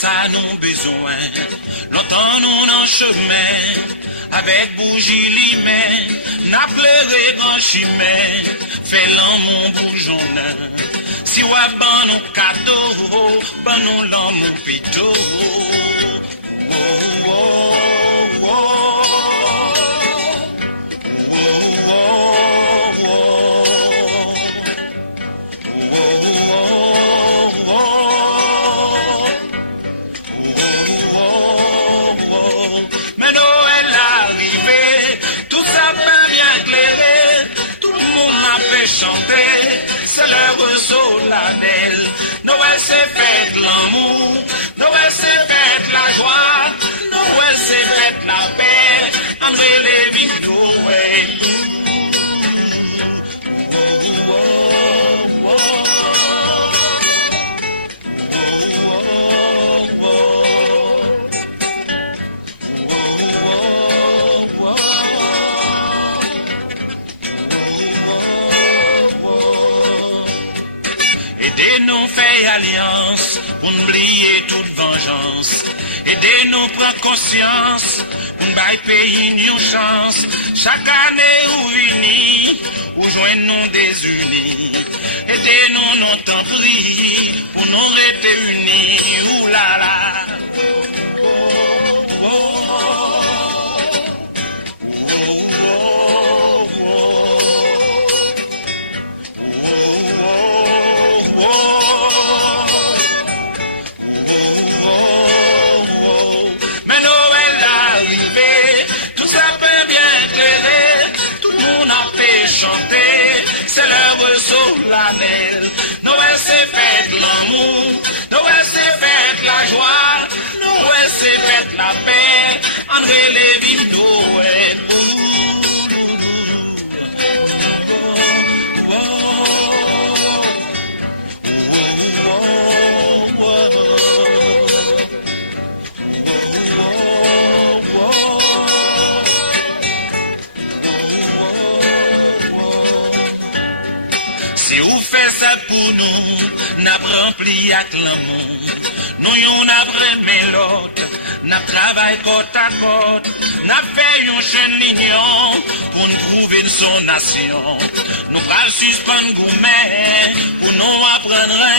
ça nous besoin. Longtemps nous en chemin, avec bougie limée, n'a pleuré en chemin, fait l'amour bourgeonnin. Si ouais ban nous cadeau, ban nous l'amour pito. Chanter, c'est l'heure solennelle. Noël c'est fête l'amour, Noël c'est fête la joie, Noël c'est fête la paix, André Lévy Noël. Aidez-nous faire alliance pour oublier toute vengeance. Aidez-nous prendre conscience pour nous pays une chance. Chaque année où unis, ou joignons nous des unis. Aidez-nous non t'en prie pour nous rester unis. Ouh là là. Noël c'est fête l'amour, Noël c'est fête la joie, Noël c'est fête la paix, André Lévy Noël. Si vous faites ça pour nous, n'a rempli avec l'amour. Nous y'on a pris l'autre, n'a travaillé côte à côte, n'a fait un jeune lignon pour nous prouver son nation. Nous pas suspendre gourmet pour nous apprendre.